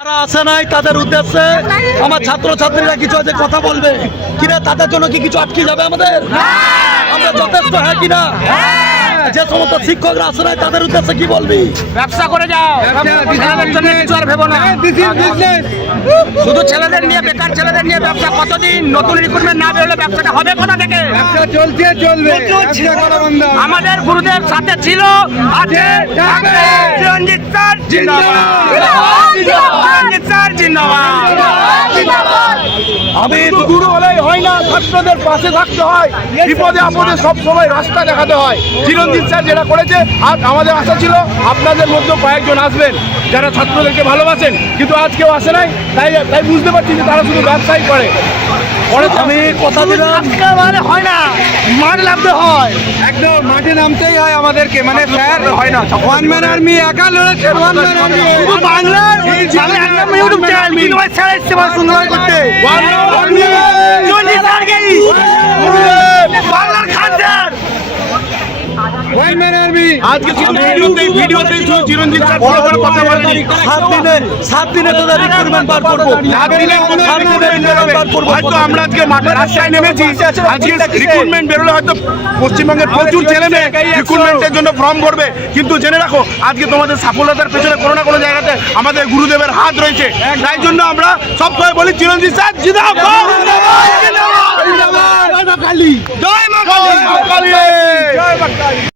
যারা আসে নাই তাদের উদ্দেশ্যে আমার ছাত্রছাত্রীরা কিছু আছে কথা বলবে কিনা, তাদের জন্য কি কিছু আটকে যাবে আমাদের? আমরা যথেষ্ট হ্যাঁ কিনা? যে সমস্ত শিক্ষকরা আসে নাই তাদের উদ্দেশ্যে কি বলবি? ব্যবসা করে যাও, ছেলেদের জন্য কিছু আর ভেবো না। শুধু ছেলেদের নিয়ে, বেকার ছেলেদের নিয়ে ব্যবসা কতদিন? নতুন রিক্রুটমেন্ট না বেরোলে ব্যবসাটা হবে কোথা থেকে? আমাদের গুরুদেব সাথে ছিল, আছে, থাকবে। চিরঞ্জিত স্যার জিন্দাবাদ, চিরঞ্জিত স্যার জিন্দাবাদ। আমি গুরু হলেই হয় না, ছাত্রদের পাশে থাকতে হয়, বিপদে আপদে সব সময় রাস্তা দেখাতে হয়। চিরঞ্জিত স্যার যেটা করেছে, আর আমাদের আশা ছিল আপনাদের মধ্যে কয়েকজন আসবেন যারা ছাত্রদেরকে ভালোবাসেন, কিন্তু আজ কেউ আসে নাই। তাই বুঝতে পারছি যে তারা শুধু ব্যবসাই করে। আমি কথা দিলাম হয় না, মাঠ নামতে হয়। একদম মাঠে নামতেই হয় আমাদেরকে, মানে স্যার হয় না। ওয়ান ম্যান আর্মি একা লড়েছে, ওয়ান ম্যান আর্মি শুধু বাংলার ইউটিউব চ্যানেল কিন্তু স্যার এসছে সুন্দর করতে। বাংলার খান স্যার ওয়ান ম্যান আর্মি। আজকে ভিডিওতেই চিরঞ্জিত স্যার বড় বড় কথা বলেনি। 7 দিনে তোদের রিক্রুটমেন্ট বার করবো। 7 দিনে রিক্রুটমেন্ট বার করবো। হয়তো আমরা আজকে মাঠে রাস্তায় নেমেছি, আজকে রিক্রুটমেন্ট বেরোলে হয়তো পশ্চিমবঙ্গের প্রচুর ছেলে মেয়ে রিক্রুটমেন্টের জন্য ফর্ম ভরবে, কিন্তু জেনে রাখো আজকে তোমাদের সফলতার পেছনে কোনো না কোনো জায়গাতে আমাদের গুরুদেবের হাত রয়েছে। তাই জন্য আমরা সবসময় বলি চিরঞ্জিত স্যার জিন্দাবাদ, জয় মা কালী, জয় মা কালী, জয় মা কালী।